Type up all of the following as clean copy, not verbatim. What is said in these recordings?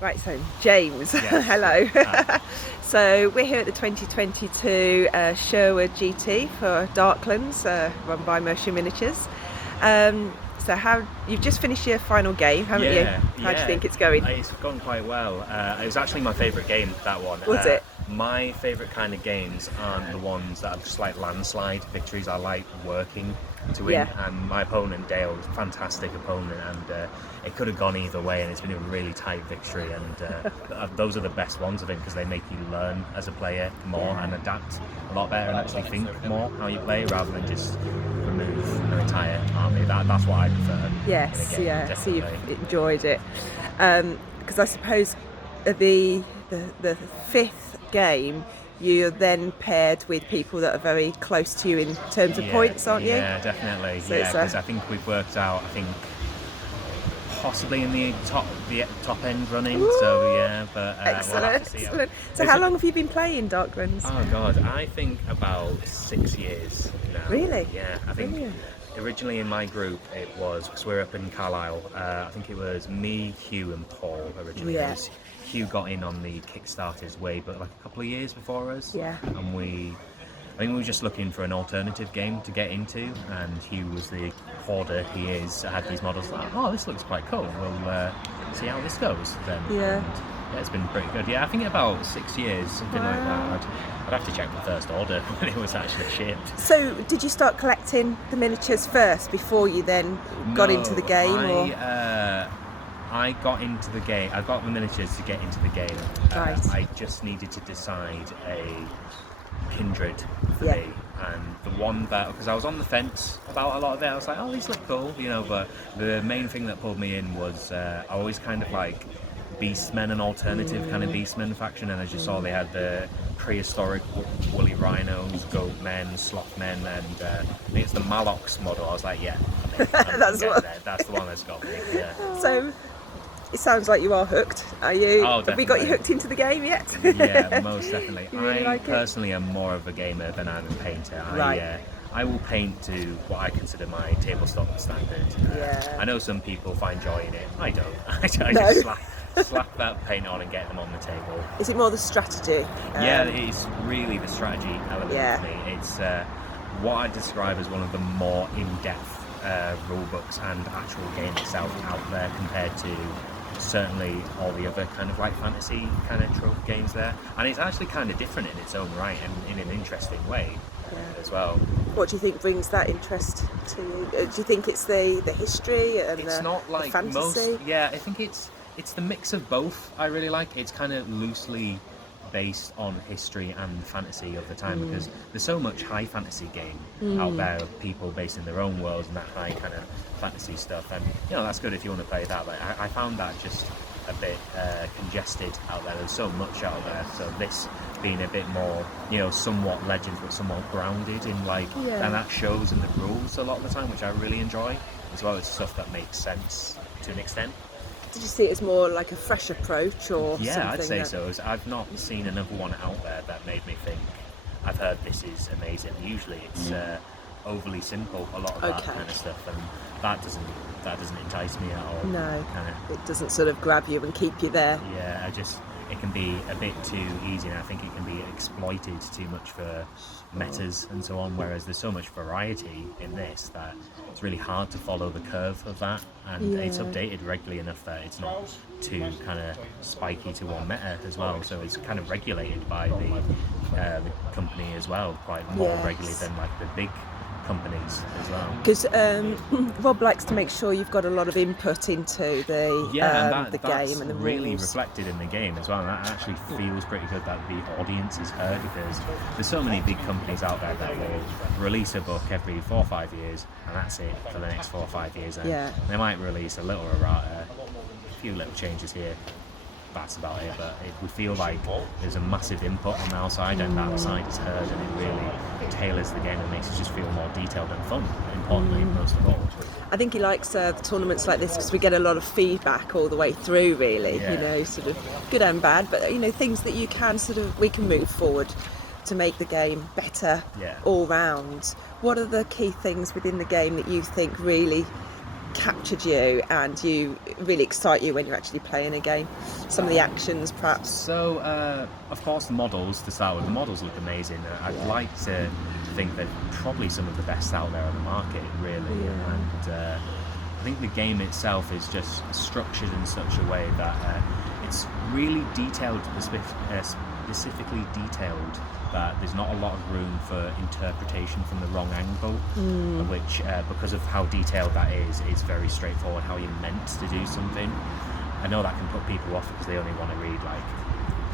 Right, so James, Yes. hello. Hi. So we're here at the 2022 Sherwood GT for Darklands, run by Mierce Miniatures. So you've just finished your final game, haven't you? How do you think it's going? It's gone quite well. It was actually my favourite game, that one. Was it? My favourite kind of games aren't the ones that are just like landslide victories. I like working to win, Yeah. and my opponent Dale was a fantastic opponent, and it could have gone either way, and it's been a really tight victory, and those are the best ones, I think, because they make you learn as a player more and adapt a lot better and actually think more how you play rather than just remove an entire army. That's what I prefer. Yes, in a game, yeah. So definitely. you've enjoyed it, because I suppose the fifth game you're then paired with people that are very close to you in terms of points, aren't you? Yeah, definitely. So Yeah, because I think we've worked out, possibly in the top end running. Ooh, so yeah, but excellent, we'll have to see. excellent. So how long have you been playing Darklands? Oh God, I think about 6 years now. Really? Yeah, I think Brilliant. originally in my group it was, because we're up in Carlisle, I think it was me, Hugh and Paul originally. Yeah. Hugh got in on the Kickstarter's way, but like a couple of years before us. Yeah. And I think we were just looking for an alternative game to get into, and Hugh was the hoarder he is. I had these models like, oh, this looks quite cool. We'll see how this goes then. Yeah. And, yeah, it's been pretty good. Yeah, I think about 6 years, something like that. I'd have to check the first order when it was actually shipped. So did you start collecting the miniatures first before you then got into the game? I got into the game. I got the miniatures to get into the game. Right. I just needed to decide a kindred for Yeah. me, and the one that, because I was on the fence about a lot of it. I was like, oh, these look cool, but the main thing that pulled me in was I always kind of like Beastmen, an alternative kind of Beastmen faction, and I just saw they had the prehistoric woolly rhinos, goat men, sloth men, and I think it's the Malox model. I was like, yeah, That's getting what- there. That's the one that's got me. Yeah. So it sounds like you are hooked. Are you? Oh, have we got you definitely. hooked into the game yet? Yeah, most definitely. You really I like it? personally am more of a gamer than I'm a painter. Right. I will paint to what I consider my tabletop standard. Yeah. I know some people find joy in it. I don't. I No. just slap that paint on and get them on the table. Is it more the strategy? Yeah, it's really the strategy element Yeah. for me. It's what I describe as one of the more in-depth rule books and actual game itself out there compared to certainly all the other kind of like fantasy kind of trope games there. And it's actually kind of different in its own right and in an interesting way as well. What do you think brings that interest to you? Do you think it's the history and It's not like the fantasy? most. Yeah, I think it's the mix of both. I really like. It's kind of loosely based on history and fantasy of the time, because there's so much high fantasy game out there of people based in their own worlds and that high kind of fantasy stuff, and that's good if you want to play that. But I found that just a bit congested out there. There's so much out there, so this being a bit more somewhat legends but somewhat grounded in and that shows in the rules a lot of the time, which I really enjoy as well. It's stuff that makes sense to an extent. Did you see it as more like a fresh approach or Yeah, something? I'd say so. I've not seen another one out there that made me think, I've heard this is amazing. Usually it's overly simple, a lot of that Okay. kind of stuff, and that doesn't entice me at all. No, Kinda, it doesn't sort of grab you and keep you there. yeah, it can be a bit too easy, and I think it can be exploited too much for metas and so on, whereas there's so much variety in this that it's really hard to follow the curve of that, and it's Yeah. updated regularly enough that it's not too kind of spiky to one meta as well, so it's kind of regulated by the company as well, quite more Yes. regularly than like the big companies as well. Because Rob likes to make sure you've got a lot of input into the and the that's game and the really rules. reflected in the game as well, and that actually feels pretty good that the audience is heard, because there's so many big companies out there that will release a book every 4 or 5 years, and that's it for the next 4 or 5 years, and Yeah. they might release a little errata, a few little changes here, that's about it, but we feel like there's a massive input on our side, and that side is heard, and it really tailors the game and makes it just feel more detailed and fun, importantly, most of all. I think he likes tournaments like this because we get a lot of feedback all the way through, really. Yeah. Sort of good and bad, but things that we can move forward to make the game better Yeah. all round. What are the key things within the game that you think really captured you and you really excite you when you're actually playing a game? Some of the actions, perhaps. So, of course, the models, to start with, the models look amazing. I'd like to think they're probably some of the best out there on the market, really. Yeah. And I think the game itself is just structured in such a way that it's really detailed, specifically detailed, that there's not a lot of room for interpretation from the wrong angle, which, because of how detailed that is, it's very straightforward how you're meant to do something. I know that can put people off because they only want to read like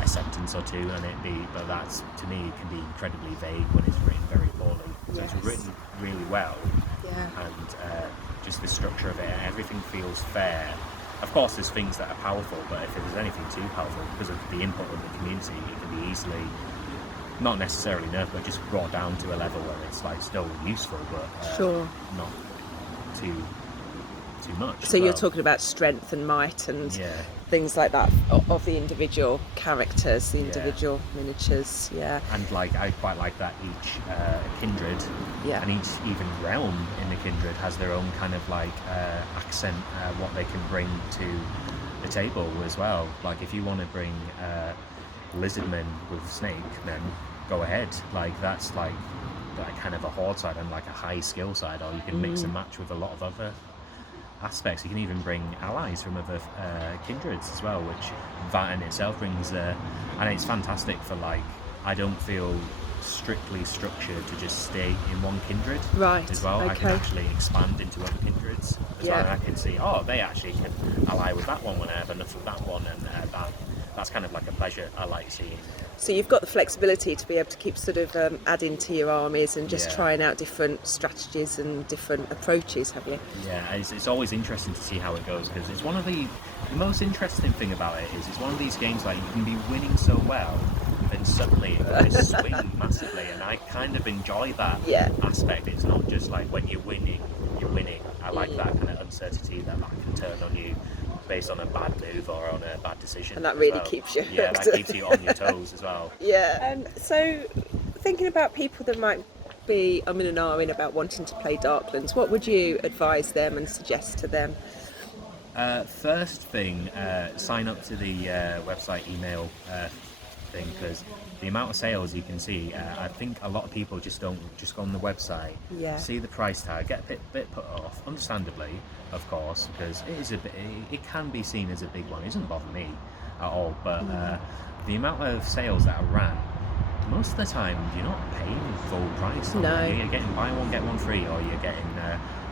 a sentence or two but that's, to me, it can be incredibly vague when it's written very poorly. So it's written really well, and just the structure of it, everything feels fair. Of course, there's things that are powerful, but if there's anything too powerful, because of the input of the community, it can be easily, not necessarily nerfed, but just brought down to a level where it's like still useful, but not too much. So you're talking about strength and might and things like that of the individual characters, the individual miniatures. And like, I quite like that each kindred and each even realm in the kindred has their own kind of like accent, what they can bring to the table as well. Like if you want to bring lizardmen with snake, then go ahead. Like that's like kind of a horde side and like a high skill side, or you can mix and match with a lot of other aspects. You can even bring allies from other kindreds as well, which that in itself brings and it's fantastic for like, I don't feel strictly structured to just stay in one kindred as well. I can actually expand into other kindreds as well, and I can see, they actually can ally with that one when I have enough of that one, and that's kind of like a pleasure I like seeing. So you've got the flexibility to be able to keep sort of adding to your armies and just trying out different strategies and different approaches, have you? Yeah, it's always interesting to see how it goes, because it's one of the most interesting thing about it is it's one of these games like you can be winning so well, then suddenly it can just swing massively, and I kind of enjoy that aspect. It's not just like when you're winning, you're winning. I like that kind of uncertainty that can turn on you based on a bad move or on a bad decision. And that really keeps you hooked. Yeah, that keeps you on your toes as well. So thinking about people that might be umming and ahhing about wanting to play Darklands, what would you advise them and suggest to them? First thing, sign up to the website email thing, because the amount of sales you can see, I think a lot of people just don't just go on the website, see the price tag, get a bit put off, understandably, of course, because it can be seen as a big one. It doesn't bother me at all, but the amount of sales that are ran, most of the time you're not paying full price. No. You're getting buy one get one free, or you're getting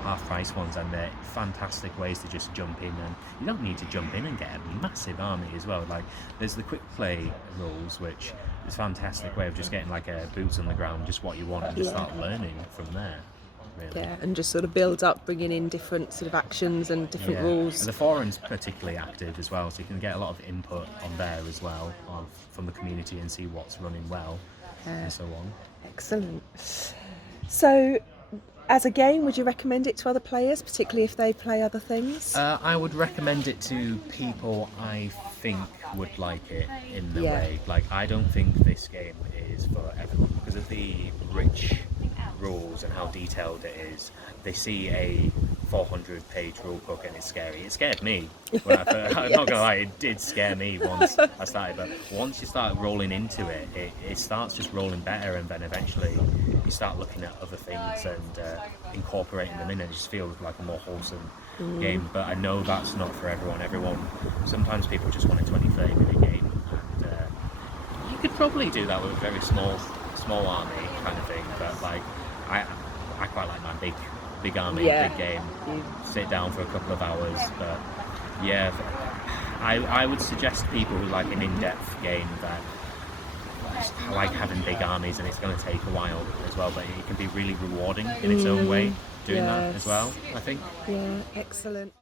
half price ones, and they're fantastic ways to just jump in, and you don't need to jump in and get a massive army as well. Like there's the quick play rules, which is a fantastic way of just getting like a boots on the ground, just what you want, and just start learning from there. Really. And just sort of build up, bringing in different sort of actions and different rules. And the forum's particularly active as well, so you can get a lot of input on there as well from the community and see what's running well and so on. Excellent. So, as a game, would you recommend it to other players, particularly if they play other things? I would recommend it to people I think would like it in the way. Like, I don't think this game is for everyone because of the rich rules and how detailed it is. They see a 400-page rule book and it's scary. It scared me. I'm not gonna lie, it did scare me once I started, but once you start rolling into it, it starts just rolling better, and then eventually you start looking at other things and incorporating them in, and it just feels like a more wholesome game. But I know that's not for everyone. Sometimes people just want a 20-30 minute game, and you could probably do that with a very small army kind of thing, but like I quite like my big army, big game. Sit down for a couple of hours, but I would suggest people who like an in-depth game that like having big armies, and it's going to take a while as well, but it can be really rewarding in its own way doing that as well, I think. Excellent.